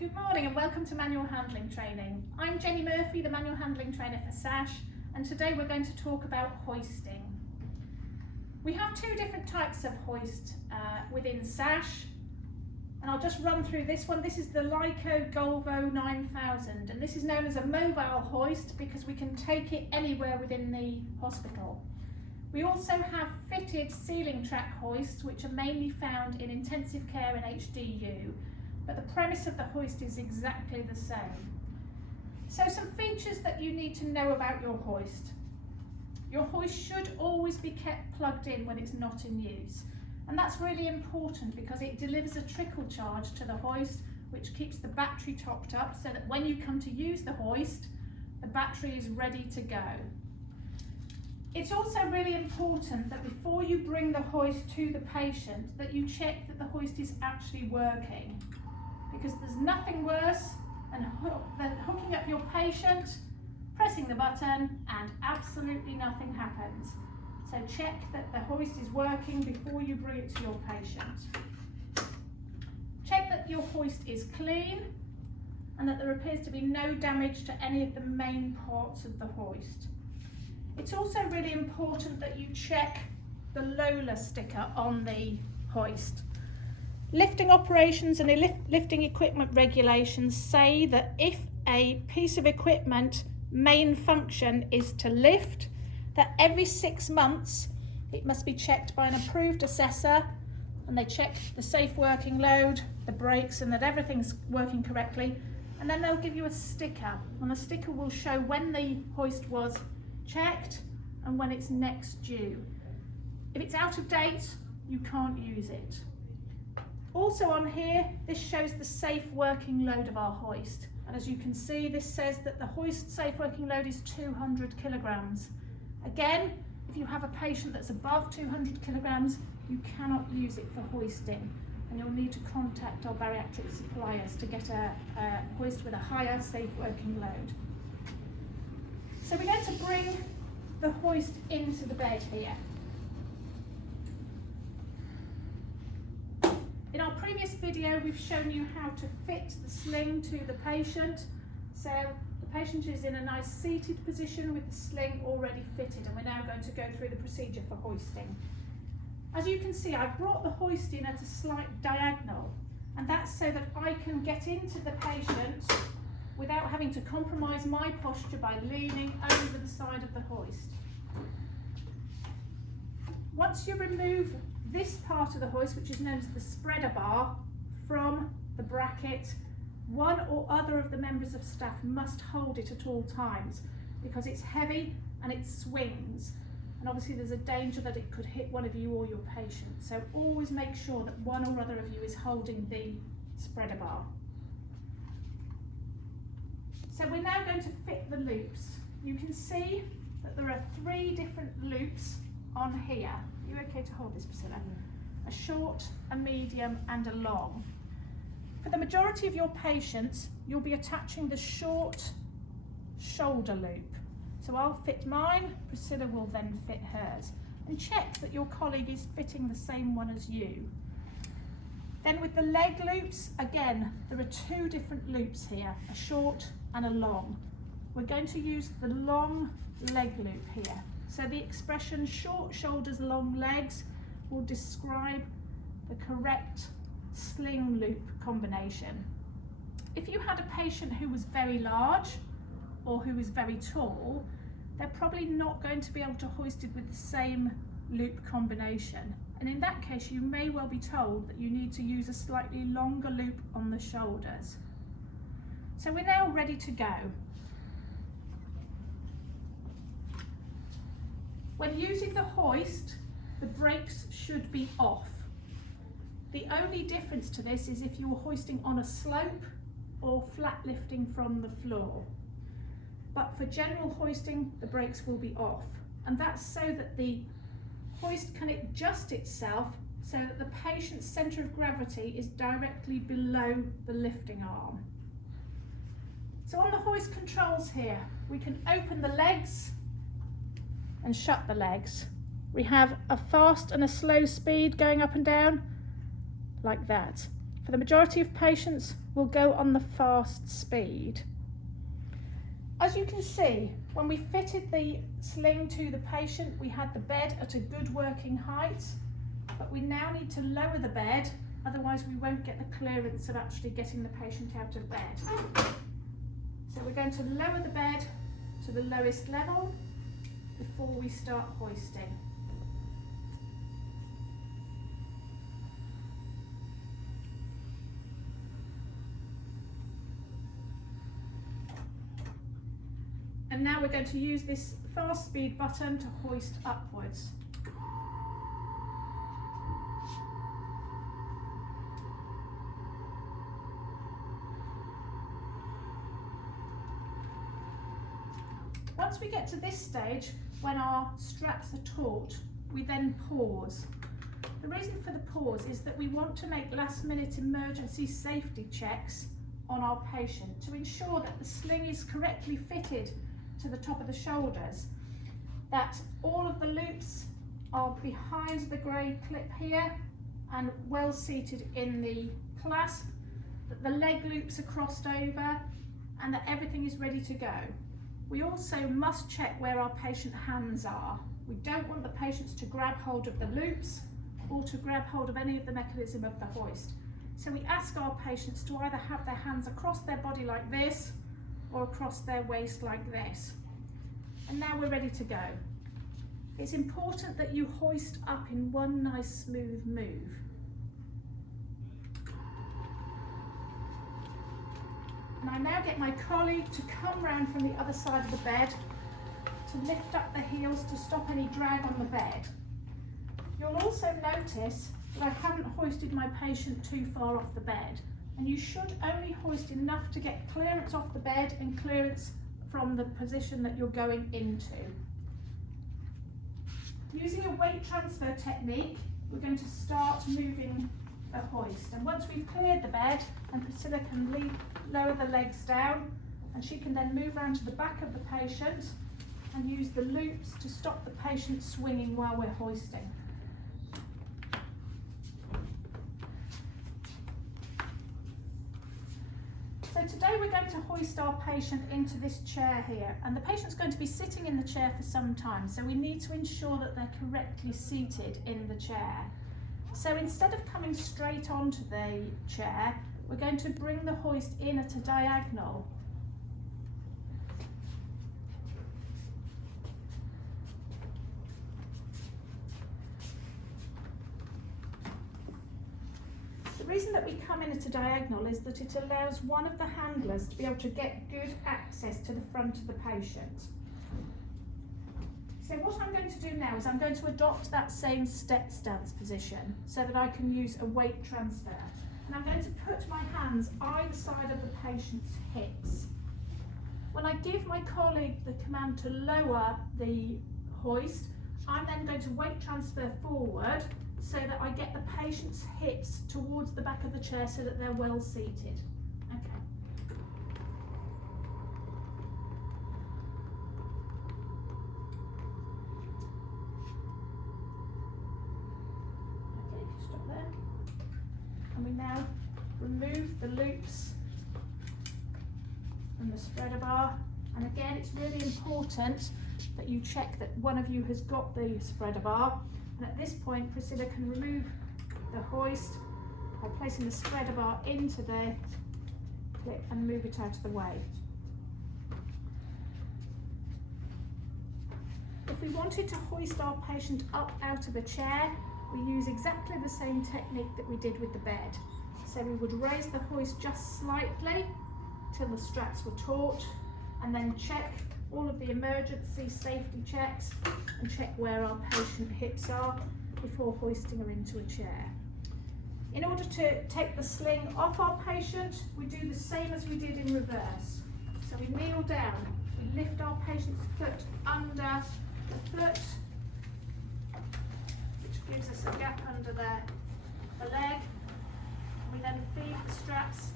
Good morning and welcome to Manual Handling Training. I'm Jenny Murphy, the Manual Handling Trainer for SASH, and today we're going to talk about hoisting. We have two different types of hoist within SASH, and I'll just run through this one. This is the Lyco Golvo 9000, and this is known as a mobile hoist because we can take it anywhere within the hospital. We also have fitted ceiling track hoists, which are mainly found in intensive care and HDU. But the premise of the hoist is exactly the same. So some features that you need to know about your hoist. Your hoist should always be kept plugged in when it's not in use. And that's really important because it delivers a trickle charge to the hoist, which keeps the battery topped up so that when you come to use the hoist, the battery is ready to go. It's also really important that before you bring the hoist to the patient, that you check that the hoist is actually working. Because there's nothing worse than hooking up your patient, pressing the button, and absolutely nothing happens. So check that the hoist is working before you bring it to your patient. Check that your hoist is clean and that there appears to be no damage to any of the main parts of the hoist. It's also really important that you check the Lola sticker on the hoist. Lifting operations and lifting equipment regulations say that if a piece of equipment main function is to lift, that every 6 months it must be checked by an approved assessor, and they check the safe working load, the brakes, and that everything's working correctly, and then they'll give you a sticker, and the sticker will show when the hoist was checked and when it's next due. If it's out of date, you can't use it. Also on here, this shows the safe working load of our hoist. And as you can see, this says that the hoist safe working load is 200 kilograms. Again, if you have a patient that's above 200 kilograms, you cannot use it for hoisting. And you'll need to contact our bariatric suppliers to get a hoist with a higher safe working load. So we're going to bring the hoist into the bed here. In our previous video, we've shown you how to fit the sling to the patient. So the patient is in a nice seated position with the sling already fitted, and we're now going to go through the procedure for hoisting. As you can see, I've brought the hoist in at a slight diagonal, and that's so that I can get into the patient without having to compromise my posture by leaning over the side of the hoist. Once you remove this part of the hoist, which is known as the spreader bar, from the bracket, one or other of the members of staff must hold it at all times because it's heavy and it swings, and obviously there's a danger that it could hit one of you or your patient. So always make sure that one or other of you is holding the spreader bar. So we're now going to fit the loops. You can see that there are 3 different loops on here. Are you okay to hold this, Priscilla? A short, a medium, and a long. For the majority of your patients, you'll be attaching the short shoulder loop. So I'll fit mine, Priscilla will then fit hers. And check that your colleague is fitting the same one as you. Then with the leg loops, again, there are 2 different loops here, a short and a long. We're going to use the long leg loop here. So the expression short shoulders, long legs will describe the correct sling loop combination. If you had a patient who was very large or who was very tall, they're probably not going to be able to hoist it with the same loop combination. And in that case, you may well be told that you need to use a slightly longer loop on the shoulders. So we're now ready to go. When using the hoist, the brakes should be off. The only difference to this is if you're hoisting on a slope or flat lifting from the floor. But for general hoisting, the brakes will be off. And that's so that the hoist can adjust itself so that the patient's centre of gravity is directly below the lifting arm. So on the hoist controls here, we can open the legs and shut the legs. We have a fast and a slow speed going up and down like that. For for the majority of patients, we'll go on the fast speed. As you can see, when we fitted the sling to the patient, we had the bed at a good working height, but we now need to lower the bed, otherwise we won't get the clearance of actually getting the patient out of bed. So we're going to lower the bed to the lowest level before we start hoisting. And now we're going to use this fast speed button to hoist upwards. Once we get to this stage, when our straps are taut, we then pause. The reason for the pause is that we want to make last-minute emergency safety checks on our patient to ensure that the sling is correctly fitted to the top of the shoulders, that all of the loops are behind the grey clip here and well seated in the clasp, that the leg loops are crossed over, and that everything is ready to go. We also must check where our patient hands are. We don't want the patients to grab hold of the loops or to grab hold of any of the mechanism of the hoist. So we ask our patients to either have their hands across their body like this or across their waist like this. And now we're ready to go. It's important that you hoist up in one nice smooth move. And I now get my colleague to come round from the other side of the bed to lift up the heels to stop any drag on the bed. You'll also notice that I haven't hoisted my patient too far off the bed, and you should only hoist enough to get clearance off the bed and clearance from the position that you're going into. Using a weight transfer technique, we're going to start moving the hoist, and once we've cleared the bed, and Priscilla can lower the legs down, and she can then move around to the back of the patient and use the loops to stop the patient swinging while we're hoisting. So today we're going to hoist our patient into this chair here, and the patient's going to be sitting in the chair for some time, so we need to ensure that they're correctly seated in the chair. So instead of coming straight onto the chair, we're going to bring the hoist in at a diagonal. The reason that we come in at a diagonal is that it allows one of the handlers to be able to get good access to the front of the patient. So what I'm going to do now is I'm going to adopt that same step stance position so that I can use a weight transfer. And I'm going to put my hands either side of the patient's hips. When I give my colleague the command to lower the hoist, I'm then going to weight transfer forward so that I get the patient's hips towards the back of the chair so that they're well seated. Okay. Okay, stop there. And we now remove the loops from the spreader bar. And again, it's really important that you check that one of you has got the spreader bar. And at this point, Priscilla can remove the hoist by placing the spreader bar into the clip and move it out of the way. If we wanted to hoist our patient up out of a chair, we use exactly the same technique that we did with the bed. So we would raise the hoist just slightly till the straps were taut, and then check all of the emergency safety checks and check where our patient hips are before hoisting her into a chair. In order to take the sling off our patient, we do the same as we did in reverse. So we kneel down, we lift our patient's foot under the foot, which gives us a gap under the leg. We then feed the straps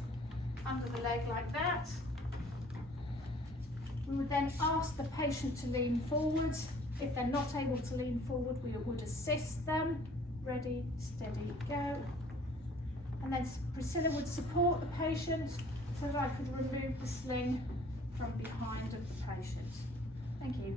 under the leg like that. We would then ask the patient to lean forwards. If they're not able to lean forward, we would assist them. Ready, steady, go. and then Priscilla would support the patient so that I could remove the sling from behind of the patient. Thank you.